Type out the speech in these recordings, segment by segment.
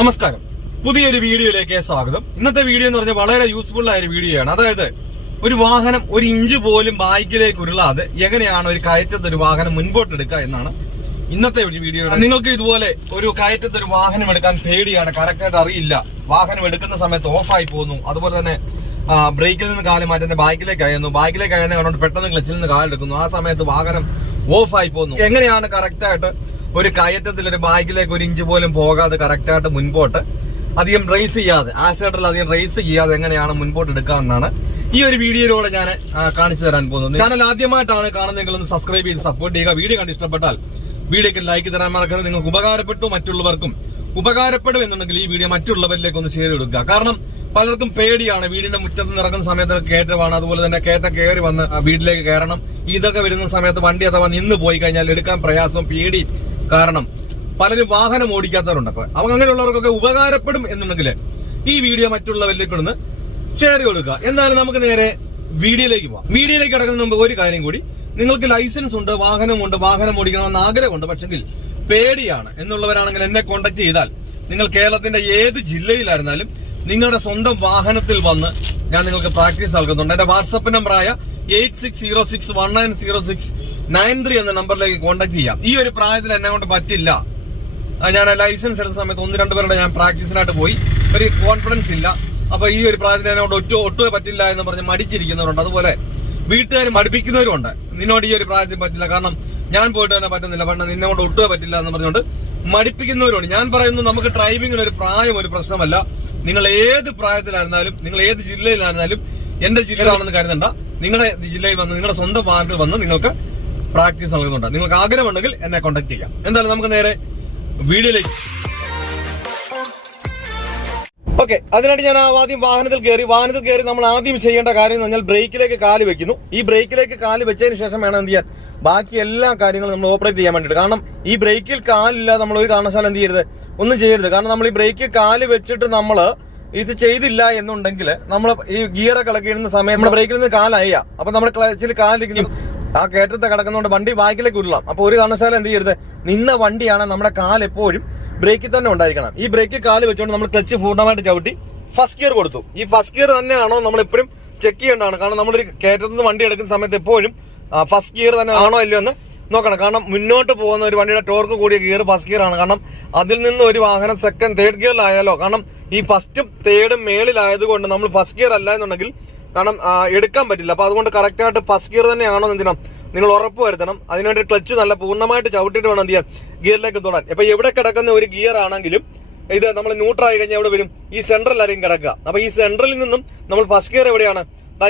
നമസ്കാരം. പുതിയൊരു വീഡിയോയിലേക്ക് സ്വാഗതം. ഇന്നത്തെ വീഡിയോ എന്ന് പറഞ്ഞാൽ വളരെ യൂസ്ഫുൾ ആയ ഒരു വീഡിയോ ആണ്. അതായത് ഒരു വാഹനം ഒരു ഇഞ്ച് പോലും ബൈക്കിലേക്ക് ഉരുളാതെ എങ്ങനെയാണ് ഒരു കയറ്റത്ത് ഒരു വാഹനം മുൻപോട്ട് എടുക്കുക എന്നാണ് ഇന്നത്തെ ഒരു വീഡിയോ നിങ്ങൾക്ക് ഇതുപോലെ ഒരു കയറ്റത്ത് ഒരു വാഹനം എടുക്കാൻ പേടിയാണ്. കറക്റ്റായിട്ട് അറിയില്ല. വാഹനം എടുക്കുന്ന സമയത്ത് ഓഫായി പോകുന്നു. അതുപോലെ തന്നെ ബ്രേക്കിൽ നിന്ന് കാൽ മാറ്റുന്ന ബൈക്കിലേക്ക് അയന്നു ബൈക്കിലേക്ക് അയയുന്ന. കണ്ടുകൊണ്ട് പെട്ടെന്ന് ക്ലച്ചിൽ നിന്ന് കാലെടുക്കുന്നു. ആ സമയത്ത് വാഹനം ഓഫായി പോകുന്നു. എങ്ങനെയാണ് കറക്റ്റായിട്ട് ഒരു കയറ്റത്തിൽ ഒരു ബാഗിലേക്ക് ഒരു ഇഞ്ച് പോലും പോകാതെ കറക്റ്റായിട്ട് മുൻപോട്ട് അധികം റേസ് ചെയ്യാതെ ആക്സിലേറ്ററിൽ അധികം റേസ് ചെയ്യാതെ എങ്ങനെയാണ് മുൻപോട്ട് എടുക്കാമെന്നാണ് ഈ ഒരു വീഡിയോയിലൂടെ ഞാൻ ആ, കാണിച്ചു തരാൻ പോകുന്നത്. ചാനൽ ആദ്യമായിട്ടാണ് കാണുന്നതെങ്കിൽ ഒന്ന് സബ്സ്ക്രൈബ് ചെയ്ത് സപ്പോർട്ട് ചെയ്യുക. വീഡിയോ കണ്ട് ഇഷ്ടപ്പെട്ടാൽ വീഡിയോക്ക് ലൈക്ക് തരാൻ മറക്കരുത്. നിങ്ങൾക്ക് ഉപകാരപ്പെട്ടു മറ്റുള്ളവർക്കും ഉപകാരപ്പെടും എന്നുണ്ടെങ്കിൽ ഈ വീഡിയോ മറ്റുള്ളവരിലേക്ക് ഒന്ന് ഷെയർ കൊടുക്കുക. കാരണം പലർക്കും പേടിയാണ് വീടിന്റെ മുറ്റത്ത് ഇറങ്ങുന്ന സമയത്ത് കയറ്റമാണ്. അതുപോലെ തന്നെ കയറ്റം കയറി വന്ന് വീട്ടിലേക്ക് കയറണം. ഇതൊക്കെ വരുന്ന സമയത്ത് വണ്ടി അഥവാ നിന്ന് പോയി കഴിഞ്ഞാൽ എടുക്കാൻ പ്രയാസം പേടി കാരണം പലരും വാഹനം ഓടിക്കാത്തവരുണ്ട്. അപ്പൊ അവ അങ്ങനെയുള്ളവർക്കൊക്കെ ഉപകാരപ്പെടും എന്നുണ്ടെങ്കിൽ ഈ വീഡിയോ മറ്റുള്ളവരിലേക്ക് ഒന്ന് ഷെയർ കൊടുക്കുക. എന്നാലും നമുക്ക് നേരെ വീഡിയോയിലേക്ക് പോവാം. വീഡിയോയിലേക്ക് കിടക്കുന്നതിന് മുമ്പ് ഒരു കാര്യം കൂടി. നിങ്ങൾക്ക് ലൈസൻസ് ഉണ്ട് വാഹനമുണ്ട് വാഹനം ഓടിക്കണമെന്ന് ആഗ്രഹമുണ്ട്. പക്ഷെങ്കിൽ പേടിയാണ്. എന്നുള്ളവരാണെങ്കിൽ എന്നെ കോണ്ടാക്ട് ചെയ്താൽ നിങ്ങൾ കേരളത്തിന്റെ ഏത് ജില്ലയിലായിരുന്നാലും നിങ്ങളുടെ സ്വന്തം വാഹനത്തിൽ വന്ന് ഞാൻ നിങ്ങൾക്ക് പ്രാക്ടീസ് നൽകുന്നുണ്ട്. എന്റെ വാട്സപ്പ് നമ്പറായ eight six zero six one nine zero six nine three എന്ന നമ്പറിലേക്ക് കോൺടാക്ട് ചെയ്യാം. ഈ ഒരു പ്രായത്തിൽ എന്നെ കൊണ്ട് പറ്റില്ല. ഞാൻ ലൈസൻസ് എടുത്ത സമയത്ത് ഒന്ന് രണ്ട് പേരുടെ ഞാൻ പ്രാക്ടീസിനായിട്ട് പോയി. ഒരു കോൺഫിഡൻസ് ഇല്ല. അപ്പൊ ഈ ഒരു പ്രായത്തിൽ എന്നെ കൊണ്ട് ഒറ്റ ഒട്ടുമേ പറ്റില്ല എന്ന് പറഞ്ഞ് മടിച്ചിരിക്കുന്നവരുണ്ട്. അതുപോലെ വീട്ടുകാർ മടിപ്പിക്കുന്നവരുണ്ട് നിന്നോട് ഈ ഒരു പ്രായത്തിൽ പറ്റില്ല. കാരണം ഞാൻ പോയിട്ട് തന്നെ പറ്റുന്നില്ല. പണ്ട് നിന്നെ കൊണ്ട് ഒട്ടുമേ പറ്റില്ല എന്ന് പറഞ്ഞുകൊണ്ട് മടിപ്പിക്കുന്നവരുണ്ട് ഞാൻ പറയുന്നു നമുക്ക് ഡ്രൈവിംഗിന് ഒരു പ്രായം ഒരു പ്രശ്നമല്ല. നിങ്ങൾ ഏത് പ്രായത്തിലായിരുന്നാലും നിങ്ങൾ ഏത് ജില്ലയിലായിരുന്നാലും എന്റെ ജില്ലയിലാണെന്ന് കരുതണ്ട. നിങ്ങളുടെ ജില്ലയിൽ വന്ന് നിങ്ങളുടെ സ്വന്തം ഭാഗത്തിൽ വന്ന് നിങ്ങൾക്ക് പ്രാക്ടീസ് നൽകുന്നുണ്ട്. നിങ്ങൾക്ക് ആഗ്രഹമുണ്ടെങ്കിൽ എന്നെ കോൺടാക്ട് ചെയ്യാം. എന്തായാലും നമുക്ക് നേരെ വീഡിയോയിലേക്ക് ഓക്കെ അതിനായിട്ട് ഞാൻ ആദ്യം വാഹനത്തിൽ കയറി വാഹനത്തിൽ കയറി നമ്മൾ ആദ്യം ചെയ്യേണ്ട കാര്യം എന്ന് പറഞ്ഞാൽ ബ്രേക്കിലേക്ക് കാൽ വെക്കുന്നു. ഈ ബ്രേക്കിലേക്ക് കാൽ വെച്ചതിന് ശേഷം വേണം എന്ത് ചെയ്യാൻ? ബാക്കി എല്ലാ കാര്യങ്ങളും നമ്മൾ ഓപ്പറേറ്റ് ചെയ്യാൻ വേണ്ടിയിട്ട്. കാരണം ഈ ബ്രേക്കിൽ കാലില്ലാതെ നമ്മൾ ഒരു കാരണവശാലും എന്ത് ചെയ്യരുത്? ഒന്നും ചെയ്യരുത്. കാരണം നമ്മൾ ഈ ബ്രേക്കിൽ കാൽ വെച്ചിട്ട് നമ്മൾ ഇത് ചെയ്തില്ല എന്നുണ്ടെങ്കിൽ നമ്മൾ ഈ ഗിയറൊക്കെ ഇളക്കിയിടുന്ന സമയം നമ്മുടെ ബ്രേക്കിൽ നിന്ന് കാലയ്യ അപ്പൊ നമ്മുടെ ക്ലച്ചിൽ കാലിരിക്കുന്നു ആ കയറ്റത്തെ കിടക്കുന്നതുകൊണ്ട് വണ്ടി ബാക്കിലേക്ക് ഉരുളാം. അപ്പൊ ഒരു കാരണവശാലും എന്ത് ചെയ്യരുത്? നിന്ന വണ്ടിയാണ് നമ്മുടെ കാൽ എപ്പോഴും ബ്രേക്കിൽ തന്നെ ഉണ്ടായിരിക്കണം. ഈ ബ്രേക്ക് കാൽ വെച്ചുകൊണ്ട് നമ്മൾ ക്ലച്ച് പൂർണമായിട്ട് ചവിട്ടി ഫസ്റ്റ് ഗിയർ കൊടുത്തു. ഈ ഫസ്റ്റ് ഗിയർ തന്നെയാണോ നമ്മൾ എപ്പോഴും ചെക്ക് ചെയ്യേണ്ടതാണ്. കാരണം നമ്മളൊരു കയറ്റത്തു നിന്ന് വണ്ടി എടുക്കുന്ന സമയത്ത് എപ്പോഴും ഫസ്റ്റ് ഗിയർ തന്നെ ആണോ ഇല്ലയോ എന്ന് നോക്കണം. കാരണം മുന്നോട്ട് പോകുന്ന ഒരു വണ്ടിയുടെ ടോർക്ക് കൂടിയ ഗിയർ ഫസ്റ്റ് ഗിയർ ആണ്. കാരണം അതിൽ നിന്ന് ഒരു വാഹനം സെക്കൻഡ് തേർഡ് ഗിയറിലായാലോ കാരണം ഈ ഫസ്റ്റും തേർഡും മേളിലായതുകൊണ്ട് നമ്മൾ ഫസ്റ്റ് ഗിയർ അല്ല എന്നുണ്ടെങ്കിൽ കാരണം എടുക്കാൻ പറ്റില്ല. അപ്പൊ അതുകൊണ്ട് കറക്റ്റ് ആയിട്ട് ഫസ്റ്റ് ഗിയർ തന്നെയാണോ എന്തിനാ? നിങ്ങൾ ഉറപ്പ് വരുത്തണം. അതിനുവേണ്ടി ക്ലച്ച് നല്ല പൂർണമായിട്ട് ചവിട്ടിട്ട് വേണം എന്ത് ചെയ്യാൻ? ഗിയറിലേക്ക് തൊടാൻ. ഇപ്പൊ എവിടെ കിടക്കുന്ന ഒരു ഗിയർ ആണെങ്കിലും ഇത് നമ്മൾ ന്യൂട്രായി കഴിഞ്ഞാൽ എവിടെ വരും? ഈ സെൻട്രലായിരിക്കും കിടക്കുക. അപ്പൊ ഈ സെൻട്രലിൽ നിന്നും നമ്മൾ ഫസ്റ്റ് ഗിയർ എവിടെയാണ്?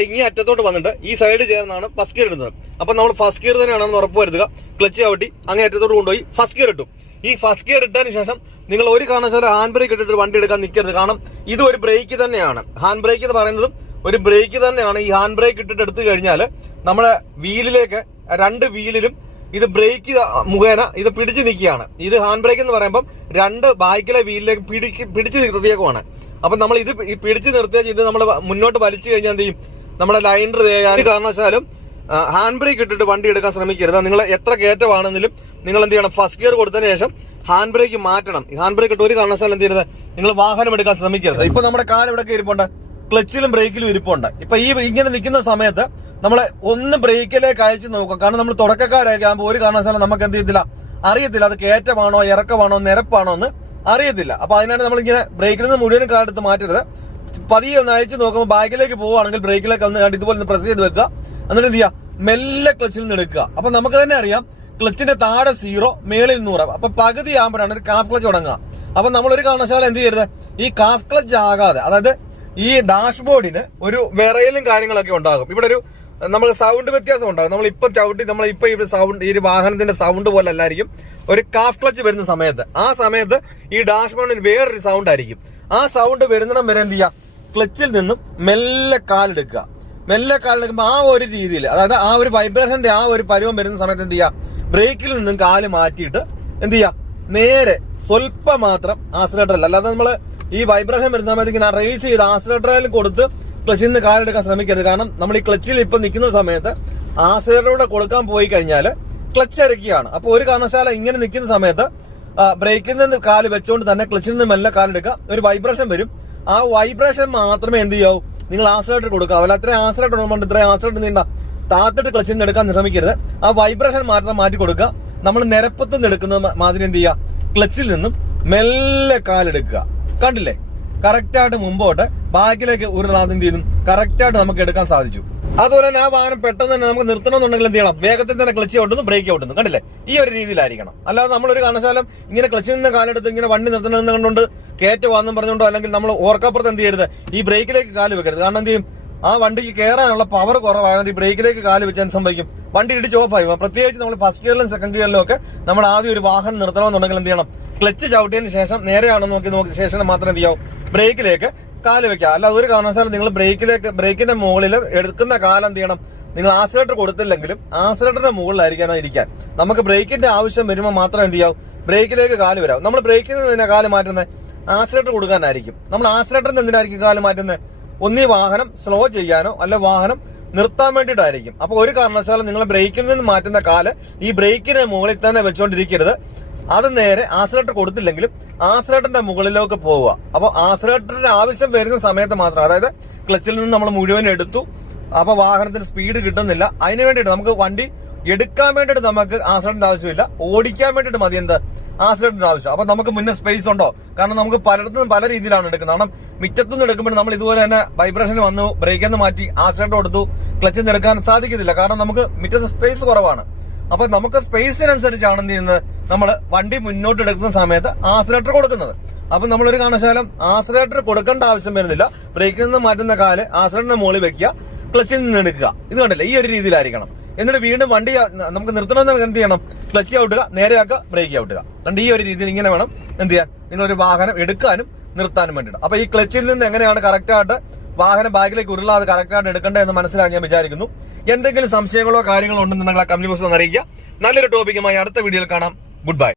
ഇങ്ങേ അറ്റത്തോട്ട് വന്നിട്ട് ഈ സൈഡ് ചേർന്നാണ് ഫസ്റ്റ് ഗിയർ ഇടുന്നത്. അപ്പൊ നമ്മൾ ഫസ്റ്റ് ഗിയർ തന്നെയാണെന്ന് ഉറപ്പ് വരുത്തുക. ക്ലച്ച് ചവിട്ടി അങ്ങേ അറ്റത്തോട്ട് കൊണ്ടുപോയി ഫസ്റ്റ് ഗിയർ ഇട്ടു. ഈ ഫസ്റ്റ് ഗിയർ ഇട്ടതിന് ശേഷം നിങ്ങൾ ഒരു കാരണവശാലും ഹാൻഡ് ബ്രേക്ക് ഇട്ടിട്ട് വണ്ടി എടുക്കാൻ നിൽക്കരുത് കാരണം ഇത് ഒരു ബ്രേക്ക് തന്നെയാണ്. ഹാൻഡ് ബ്രേക്ക് എന്ന് പറയുന്നതും ഒരു ബ്രേക്ക് തന്നെയാണ്. ഈ ഹാൻഡ് ബ്രേക്ക് ഇട്ടിട്ട് എടുത്തു കഴിഞ്ഞാൽ നമ്മുടെ വീലിലേക്ക് രണ്ട് വീലിലും ഇത് ബ്രേക്ക് മുഖേന ഇത് പിടിച്ചു നിൽക്കുകയാണ്. ഇത് ഹാൻഡ് ബ്രേക്ക് എന്ന് പറയുമ്പോൾ രണ്ട് ബാക്കിലെ വീലിലേക്ക് പിടിച്ച് പിടിച്ചു നിർത്തിയേക്കുവാണ്. അപ്പം നമ്മൾ ഇത് പിടിച്ചു നിർത്തിയാൽ ഇത് നമ്മൾ മുന്നോട്ട് വലിച്ചു കഴിഞ്ഞാൽ എന്ത് ചെയ്യും? നമ്മുടെ ലൈൻഡർ ഒരു കാരണവശാലും ഹാൻഡ് ബ്രേക്ക് ഇട്ടിട്ട് വണ്ടി എടുക്കാൻ ശ്രമിക്കരുത്. നിങ്ങൾ എത്ര കയറ്റമാണെങ്കിലും നിങ്ങൾ എന്ത് ചെയ്യണം? ഫസ്റ്റ് ഗിയർ കൊടുത്തതിന് ശേഷം ഹാൻഡ് ബ്രേക്ക് മാറ്റണം. ഹാൻഡ് ബ്രേക്ക് ഇട്ട് ഒരു കാരണവശാലും എന്ത് ചെയ്യരുത്? നിങ്ങൾ വാഹനം എടുക്കാൻ ശ്രമിക്കരുത്. ഇപ്പൊ നമ്മുടെ കാലം ഇവിടെ ഇരിപ്പുണ്ട്? ക്ലച്ചിലും ബ്രേക്കിലും ഇരിപ്പുണ്ട്. ഇപ്പൊ ഈ ഇങ്ങനെ നിൽക്കുന്ന സമയത്ത് നമ്മൾ ഒന്ന് ബ്രേക്കിലേക്ക് അയച്ചു നോക്കുക. കാരണം നമ്മൾ തുടക്കക്കാരൊക്കെ ആകുമ്പോൾ ഒരു കാരണവശാലും നമുക്ക് എന്ത് ചെയ്യത്തില്ല? അറിയത്തില്ല. അത് കയറ്റമാണോ ഇറക്കമാണോ നിരപ്പാണോ എന്ന് അറിയത്തില്ല. അപ്പൊ അതിനാണ് നമ്മൾ ഇങ്ങനെ ബ്രേക്കിൽ നിന്ന് മുഴുവൻ കാലെടുത്ത് മാറ്റരുത്. പതിയെ ഒന്ന് അയച്ചു നോക്കുമ്പോൾ ബാക്കിലേക്ക് പോവുകയാണെങ്കിൽ ബ്രേക്കിലേക്ക് ഒന്ന് കണ്ട് ഇതുപോലെ പ്രസ് ചെയ്ത് വെക്കുക. എന്നിട്ട് എന്ത് ചെയ്യുക? മെല്ലെ ക്ലച്ചിൽ നിന്ന് എടുക്കുക. അപ്പൊ നമുക്ക് തന്നെ അറിയാം ക്ലച്ചിന്റെ താഴെ സീറോ മേളിൽ നൂറ്. അപ്പൊ പകുതി ആകുമ്പോഴാണ് ഒരു കാഫ് ക്ലച്ച് തുടങ്ങുക. അപ്പൊ നമ്മൾ ഒരു കാരണവശാലും എന്ത് ചെയ്യരുത്? ഈ കാഫ് ക്ലച്ച് ആകാതെ അതായത് ഈ ഡാഷ്ബോർഡിന് ഒരു വിറയലും കാര്യങ്ങളൊക്കെ ഉണ്ടാകും. ഇവിടെ ഒരു നമ്മൾ സൗണ്ട് വ്യത്യാസം ഉണ്ടാകും. നമ്മൾ ഇപ്പൊ ചവിട്ടി നമ്മൾ ഇപ്പൊ ഈ സൗണ്ട് ഈ ഒരു വാഹനത്തിന്റെ സൗണ്ട് പോലെ അല്ലായിരിക്കും. ഒരു കാഫ് ക്ലച്ച് വരുന്ന സമയത്ത് ആ സമയത്ത് ഈ ഡാഷ്ബോർഡിന് വേറൊരു സൗണ്ട് ആയിരിക്കും. ആ സൗണ്ട് വരുന്നിടം വരെ എന്ത് ചെയ്യുക? ക്ലച്ചിൽ നിന്നും മെല്ലെ കാലെടുക്കുക മെല്ലെ കാലെടുക്കുമ്പോൾ ആ ഒരു രീതിയിൽ അതായത് ആ ഒരു വൈബ്രേഷന്റെ ആ ഒരു പരുവം വരുന്ന സമയത്ത് എന്ത് ചെയ്യുക? ബ്രേക്കിൽ നിന്നും കാൽ മാറ്റിയിട്ട് എന്ത് ചെയ്യുക? നേരെ സ്വല്പം മാത്രം ആക്സിലേറ്ററിൽ അല്ലാതെ നമ്മൾ ഈ വൈബ്രേഷൻ വരുന്ന സമയത്ത് ഇങ്ങനെ റേസ് ചെയ്ത് ആക്സിലേറ്ററിൽ കൊടുത്ത് ക്ലച്ചിൽ നിന്ന് കാലെടുക്കാൻ ശ്രമിക്കരുത്. കാരണം നമ്മൾ ഈ ക്ലച്ചിൽ ഇപ്പൊ നിൽക്കുന്ന സമയത്ത് ആസിലേറ്ററിലൂടെ കൊടുക്കാൻ പോയി കഴിഞ്ഞാൽ ക്ലച്ച് അരക്കുകയാണ് അപ്പൊ ഒരു കാരണവശാല ഇങ്ങനെ നിൽക്കുന്ന സമയത്ത് ബ്രേക്കിൽ നിന്ന് കാൽ വെച്ചുകൊണ്ട് തന്നെ ക്ലച്ചിൽ നിന്ന് മെല്ലെ കാലെടുക്കുക ഒരു വൈബ്രേഷൻ വരും. ആ വൈബ്രേഷൻ മാത്രമേ എന്ത് ചെയ്യാവൂ? നിങ്ങൾ ആസിലേറ്റർ കൊടുക്കുക. അല്ല അത്രയും ആസിലേറ്റർ ഉള്ളതുകൊണ്ട് ഇത്രയും ആസിലേറ്റർ നീണ്ട താത്തിട്ട് ക്ലച്ചിൽ നിന്ന് എടുക്കാൻ ശ്രമിക്കരുത്. ആ വൈബ്രേഷൻ മാത്രം മാറ്റി കൊടുക്കുക. നമ്മൾ നിരപ്പത്ത് നിന്ന് എടുക്കുന്ന മാതിരി എന്ത് ചെയ്യുക? ക്ലച്ചിൽ നിന്നും മെല്ലെ കാലെടുക്കുക കണ്ടില്ലേ? കറക്റ്റായിട്ട് മുമ്പോട്ട് ബാക്കിലേക്ക് ഉരുളാതെ തീരും കറക്റ്റ് ആയിട്ട് നമുക്ക് എടുക്കാൻ സാധിച്ചു. അതുപോലെ തന്നെ ആ വാഹനം പെട്ടെന്ന് തന്നെ നമുക്ക് നിർത്തണമെന്നുണ്ടെങ്കിൽ എന്ത് ചെയ്യണം? വേഗത്തിൽ തന്നെ ക്ലച്ച് ഓട്ടുന്നു ബ്രേക്ക് ഓട്ടുന്നു കണ്ടില്ലേ? ഈ ഒരു രീതിയിലായിരിക്കണം. അല്ലാതെ നമ്മളൊരു കാരണശാലം ഇങ്ങനെ ക്ലച്ചിൽ നിന്ന് കാലെടുത്ത് ഇങ്ങനെ വണ്ടി നിർത്തണമെന്ന് കണ്ടുകൊണ്ട് കയറ്റുവാന്നും പറഞ്ഞുകൊണ്ടോ അല്ലെങ്കിൽ നമ്മൾ ഓർക്കപ്പുറത്ത് എന്ത് ചെയ്യരുത്? ഈ ബ്രേക്കിലേക്ക് കാൽ വെക്കരുത്. കാരണം എന്ത് ചെയ്യും? ആ വണ്ടിക്ക് കയറാനുള്ള പവർ കുറവായതുകൊണ്ട് ഈ ബ്രേക്കിലേക്ക് കാൽ വെച്ചാൽ സംഭവിക്കും? വണ്ടി ഇടിച്ച് ഓഫായി. പ്രത്യേകിച്ച് നമ്മൾ ഫസ്റ്റ് ഗിയറിലും സെക്കൻഡ് ഗിയറിലും ഒക്കെ നമ്മൾ ആദ്യം ഒരു വാഹനം നിർത്തണമെന്നുണ്ടെങ്കിൽ എന്ത് ചെയ്യണം? ക്ലച്ച് ചവിട്ടിയതിന് ശേഷം നേരെയാണെന്ന് നോക്കി നോക്കി ശേഷം മാത്രം എന്ത് ചെയ്യാവും? ബ്രേക്കിലേക്ക് കാൽ വെക്കുക. അല്ല ഒരു കാരണവശാലും നിങ്ങൾ ബ്രേക്കിലേക്ക് ബ്രേക്കിന്റെ മുകളിൽ എടുക്കുന്ന കാലം എന്ത് ചെയ്യണം? നിങ്ങൾ ആക്സിലേറ്റർ കൊടുത്തില്ലെങ്കിലും ആക്സിലേറ്ററിന്റെ മുകളിലായിരിക്കാനോ ഇരിക്കാൻ. നമുക്ക് ബ്രേക്കിന്റെ ആവശ്യം വരുമ്പോൾ മാത്രം എന്ത് ചെയ്യാവും? ബ്രേക്കിലേക്ക് കാൽ വരാം. നമ്മൾ ബ്രേക്കിൽ നിന്ന് തന്നെ കാൽ മാറ്റുന്നത്? ആക്സിലേറ്റർ കൊടുക്കാനായിരിക്കും. നമ്മൾ ആക്സിലേറ്ററിന് എന്തിനായിരിക്കും കാൽ മാറ്റുന്നത്? ഒന്നീ വാഹനം സ്ലോ ചെയ്യാനോ അല്ല വാഹനം നിർത്താൻ വേണ്ടിയിട്ടായിരിക്കും. അപ്പൊ ഒരു കാരണവശാലും നിങ്ങൾ ബ്രേക്കിൽ നിന്ന് മാറ്റുന്ന കാൽ ഈ ബ്രേക്കിന്റെ മുകളിൽ തന്നെ വെച്ചോണ്ടിരിക്കരുത്. അത് നേരെ ആസിലേറ്റർ കൊടുത്തില്ലെങ്കിലും ആസിലേറ്ററിന്റെ മുകളിലേക്ക് പോവുക. അപ്പൊ ആസിലേറ്ററിന്റെ ആവശ്യം വരുന്ന സമയത്ത് മാത്രം അതായത് ക്ലച്ചിൽ നിന്ന് നമ്മൾ മുഴുവൻ എടുത്തു അപ്പൊ വാഹനത്തിന് സ്പീഡ് കിട്ടുന്നില്ല. അതിന് വേണ്ടിയിട്ട് നമുക്ക് വണ്ടി എടുക്കാൻ വേണ്ടിയിട്ട് നമുക്ക് ആസിലേറ്ററിന്റെ ആവശ്യമില്ല. ഓടിക്കാൻ വേണ്ടിയിട്ട് മതി എന്ത്? ആസിലേറ്ററിന്റെ ആവശ്യം. അപ്പൊ നമുക്ക് മുന്നേ സ്പേസ് ഉണ്ടോ? കാരണം നമുക്ക് പലയിടത്തും പല രീതിയിലാണ് എടുക്കുന്നത്. കാരണം മിറ്റത്തുനിന്ന് എടുക്കുമ്പോൾ നമ്മൾ ഇതുപോലെ തന്നെ വൈബ്രേഷൻ വന്നു ബ്രേക്കിൽ നിന്ന് മാറ്റി ആസിലേറ്റർ കൊടുത്തു ക്ലച്ചിൽ നിന്ന് എടുക്കാൻ സാധിക്കത്തില്ല. കാരണം നമുക്ക് മിറ്റത്ത് സ്പേസ് കുറവാണ്. അപ്പൊ നമുക്ക് സ്പേസിനനുസരിച്ചാണ് എന്ത് ചെയ്യുന്നത്? നമ്മൾ വണ്ടി മുന്നോട്ട് എടുക്കുന്ന സമയത്ത് ആസിലേറ്റർ കൊടുക്കുന്നത്. അപ്പൊ നമ്മളൊരു കാരണശാലം ആസിലേറ്റർ കൊടുക്കേണ്ട ആവശ്യം വരുന്നില്ല. ബ്രേക്കിൽ നിന്ന് മാറ്റുന്ന കാൽ ആസിലേറ്ററിന്റെ മുകളിൽ വെക്കുക. ക്ലച്ചിൽ നിന്ന് എടുക്കുക. ഇത് കണ്ടില്ല? ഈ ഒരു രീതിയിലായിരിക്കണം. എന്നിട്ട് വീണ്ടും വണ്ടി നമുക്ക് നിർത്തണമെന്ന് എന്ത് ചെയ്യണം? ക്ലച്ച് ഔട്ടുക നേരെയാക്കുക ബ്രേക്ക് ഔട്ടുക. രണ്ട് ഈ ഒരു രീതിയിൽ ഇങ്ങനെ വേണം എന്ത് ചെയ്യാൻ? നിങ്ങളൊരു വാഹനം എടുക്കാനും നിർത്താനും വേണ്ടിയിട്ട്. അപ്പൊ ഈ ക്ലച്ചിൽ നിന്ന് എങ്ങനെയാണ് കറക്റ്റായിട്ട് വാഹനം ബാഗിലേക്ക് ഉരുളാതെ കറക്റ്റായിട്ട് എടുക്കേണ്ടത് എന്ന് മനസ്സിലാക്കി ഞാൻ വിചാരിക്കുന്നു. എന്തെങ്കിലും സംശയങ്ങളോ കാര്യങ്ങളോ ഉണ്ടെന്നുണ്ടെങ്കിൽ ആ കമ്പനി ബോക്സ് ഒന്ന് അറിയിക്കുക. നല്ലൊരു ടോപ്പിക്കുമായി അടുത്ത വീഡിയോയിൽ കാണാം. Good bye